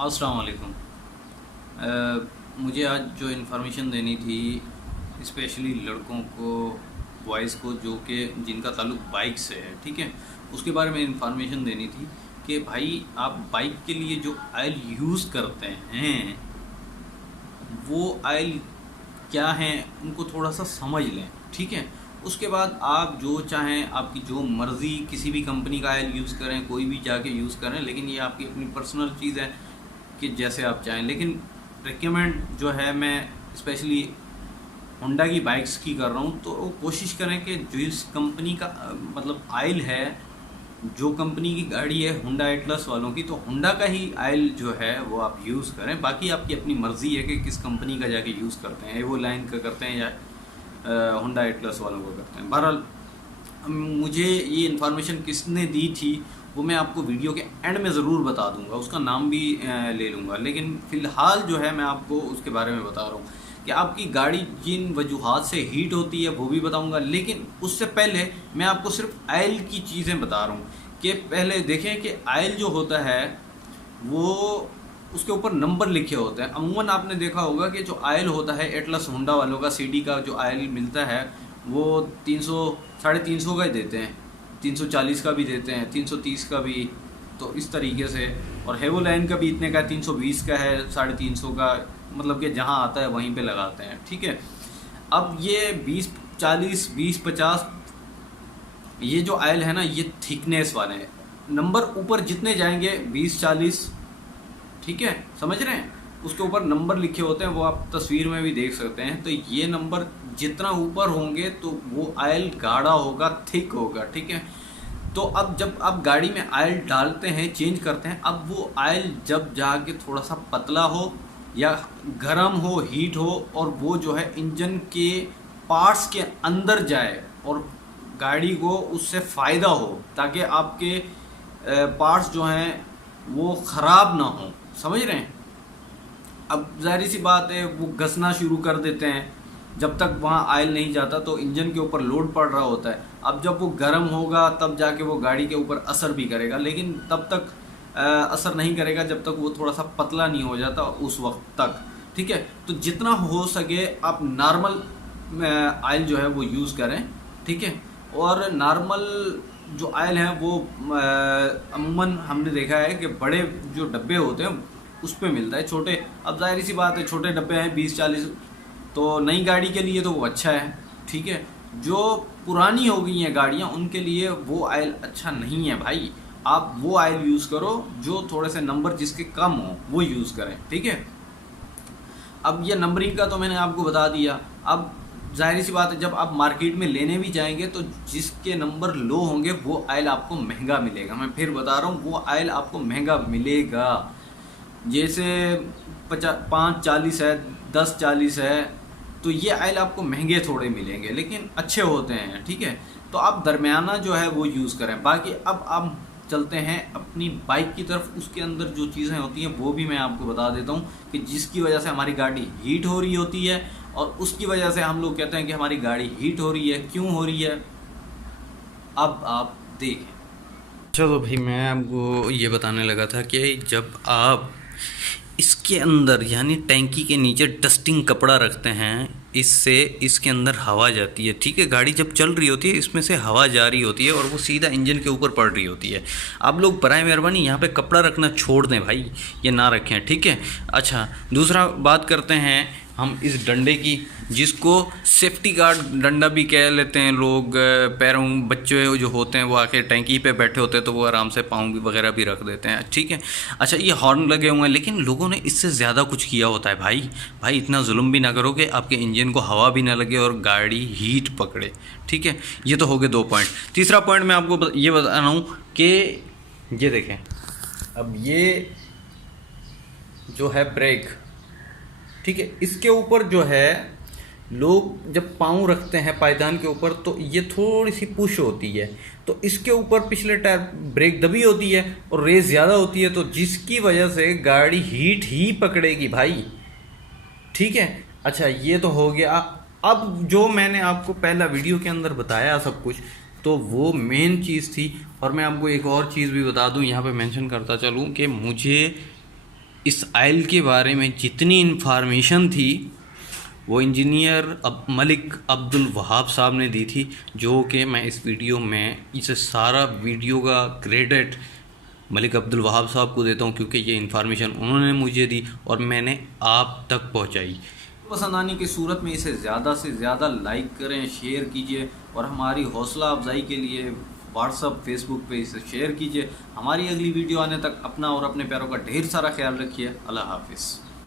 अस्सलाम वालेकुम। मुझे आज जो इन्फॉर्मेशन देनी थी स्पेशली लड़कों को, बॉयज़ को, जो कि जिनका ताल्लुक बाइक से है, ठीक है, उसके बारे में इन्फॉर्मेशन देनी थी कि भाई आप बाइक के लिए जो ऑयल यूज़ करते हैं वो ऑयल क्या हैं उनको थोड़ा सा समझ लें, ठीक है। उसके बाद आप जो चाहें, आपकी जो मर्ज़ी, किसी भी कंपनी का ऑयल यूज़ करें, कोई भी जाके यूज़ करें, लेकिन ये आपकी अपनी पर्सनल चीज़ है कि जैसे आप चाहें। लेकिन रिकमेंड जो है मैं स्पेशली होंडा की बाइक्स की कर रहा हूँ, तो कोशिश करें कि जिस कंपनी का मतलब ऑयल है, जो कंपनी की गाड़ी है होंडा एटलस वालों की, तो होंडा का ही ऑयल जो है वो आप यूज़ करें। बाकी आपकी अपनी मर्ज़ी है कि किस कंपनी का जाके यूज़ करते हैं, एवो लाइन का करते हैं या होंडा एटलस वालों को करते हैं। बहरहाल मुझे ये इन्फॉर्मेशन किसने दी थी वो मैं आपको वीडियो के एंड में ज़रूर बता दूंगा, उसका नाम भी ले लूँगा। लेकिन फ़िलहाल जो है मैं आपको उसके बारे में बता रहा हूँ कि आपकी गाड़ी जिन वजूहात से हीट होती है वो भी बताऊंगा। लेकिन उससे पहले मैं आपको सिर्फ ऑयल की चीज़ें बता रहा हूँ कि पहले देखें कि ऑयल जो होता है वो उसके ऊपर नंबर लिखे होते हैं। अमूमन आपने देखा होगा कि जो ऑयल होता है एटलस होंडा वालों का, सीडी का जो ऑयल मिलता है वो 300 350 का ही देते हैं, 340 का भी देते हैं, 330 का भी, तो इस तरीके से। और हेवो लाइन का भी इतने का 320 का है, 350 का, मतलब कि जहाँ आता है वहीं पे लगाते हैं, ठीक है। अब ये 20-40, 20-50 ये जो ऑयल है ना, ये थिकनेस वाले हैं। नंबर ऊपर जितने जाएंगे 20-40, ठीक है, समझ रहे हैं, उसके ऊपर नंबर लिखे होते हैं, वो आप तस्वीर में भी देख सकते हैं। तो ये नंबर जितना ऊपर होंगे तो वो ऑयल गाढ़ा होगा, थिक होगा, ठीक है। तो अब जब आप गाड़ी में ऑयल डालते हैं, चेंज करते हैं, अब वो ऑयल जब जाके थोड़ा सा पतला हो या गर्म हो, हीट हो, और वो जो है इंजन के पार्ट्स के अंदर जाए और गाड़ी को उससे फ़ायदा हो, ताकि आपके पार्ट्स जो हैं वो ख़राब ना हो, समझ रहे हैं। अब जाहिर सी बात है वो घसना शुरू कर देते हैं, जब तक वहाँ ऑयल नहीं जाता तो इंजन के ऊपर लोड पड़ रहा होता है। अब जब वो गर्म होगा तब जाके वो गाड़ी के ऊपर असर भी करेगा, लेकिन तब तक असर नहीं करेगा जब तक वो थोड़ा सा पतला नहीं हो जाता उस वक्त तक, ठीक है। तो जितना हो सके आप नॉर्मल ऑयल जो है वो यूज़ करें, ठीक है। और नॉर्मल जो ऑयल है वो अमूमन हमने देखा है कि बड़े जो डब्बे होते हैं उस पर मिलता है, छोटे, अब जाहिर सी बात है छोटे डब्बे हैं 20-40, तो नई गाड़ी के लिए तो वो अच्छा है, ठीक है। जो पुरानी हो गई हैं गाड़ियाँ उनके लिए वो ऑयल अच्छा नहीं है भाई। आप वो ऑयल यूज़ करो जो थोड़े से नंबर जिसके कम हो वो यूज़ करें, ठीक है। अब ये नंबरिंग का तो मैंने आपको बता दिया। अब जाहिर सी बात है जब आप मार्केट में लेने भी जाएंगे तो जिसके नंबर लो होंगे वो ऑयल आपको महंगा मिलेगा। मैं फिर बता रहा हूँ, वो ऑयल आपको महंगा मिलेगा। जैसे 5-40 है, 10-40 है, तो ये ऑयल आपको महंगे थोड़े मिलेंगे लेकिन अच्छे होते हैं, ठीक है। तो आप दरमियाना जो है वो यूज़ करें। बाकी अब आप चलते हैं अपनी बाइक की तरफ। उसके अंदर जो चीज़ें होती हैं वो भी मैं आपको बता देता हूँ कि जिसकी वजह से हमारी गाड़ी हीट हो रही होती है, और उसकी वजह से हम लोग कहते हैं कि हमारी गाड़ी हीट हो रही है। क्यों हो रही है अब आप देखें। चलो भाई, मैं आपको ये बताने लगा था कि जब आप इसके अंदर यानी टैंकी के नीचे डस्टिंग कपड़ा रखते हैं, इससे इसके अंदर हवा जाती है, ठीक है। गाड़ी जब चल रही होती है इसमें से हवा जा रही होती है और वो सीधा इंजन के ऊपर पड़ रही होती है। आप लोग बराए मेहरबानी यहाँ पे कपड़ा रखना छोड़ दें भाई, ये ना रखें, ठीक है। अच्छा, दूसरा बात करते हैं हम इस डंडे की, जिसको सेफ्टी गार्ड डंडा भी कह लेते हैं लोग। पैरों, बच्चे जो होते हैं वो आके टैंकी पे बैठे होते हैं तो वो आराम से पाँव वगैरह भी रख देते हैं, ठीक है। अच्छा, ये हॉर्न लगे हुए हैं लेकिन लोगों ने इससे ज़्यादा कुछ किया होता है भाई इतना जुल्म भी ना करो कि आपके इंजन को हवा भी ना लगे और गाड़ी हीट पकड़े, ठीक है। ये तो हो गए 2 पॉइंट। तीसरा पॉइंट मैं आपको ये बता रहा हूँ कि ये देखें, अब ये जो है ब्रेक, ठीक है, इसके ऊपर जो है लोग जब पाँव रखते हैं पायदान के ऊपर तो ये थोड़ी सी पुश होती है, तो इसके ऊपर पिछले टायर ब्रेक दबी होती है और रेस ज़्यादा होती है, तो जिसकी वजह से गाड़ी हीट ही पकड़ेगी भाई, ठीक है। अच्छा, ये तो हो गया। अब जो मैंने आपको पहला वीडियो के अंदर बताया सब कुछ, तो वो मेन चीज़ थी। और मैं आपको एक और चीज़ भी बता दूं, यहाँ पे मेंशन करता चलूं कि मुझे इस आयल के बारे में जितनी इन्फॉर्मेशन थी वो इंजीनियर मलिक अब्दुल वहाब साहब ने दी थी, जो कि मैं इस वीडियो में इसे सारा वीडियो का क्रेडिट मलिक अब्दुल वहाब साहब को देता हूँ, क्योंकि ये इन्फॉर्मेशन उन्होंने मुझे दी और मैंने आप तक पहुँचाई। पसंद आने की सूरत में इसे ज़्यादा से ज़्यादा लाइक करें, शेयर कीजिए और हमारी हौसला अफजाई के लिए व्हाट्सअप फेसबुक पे इसे शेयर कीजिए। हमारी अगली वीडियो आने तक अपना और अपने प्यारों का ढेर सारा ख्याल रखिए। अल्लाह हाफिज़।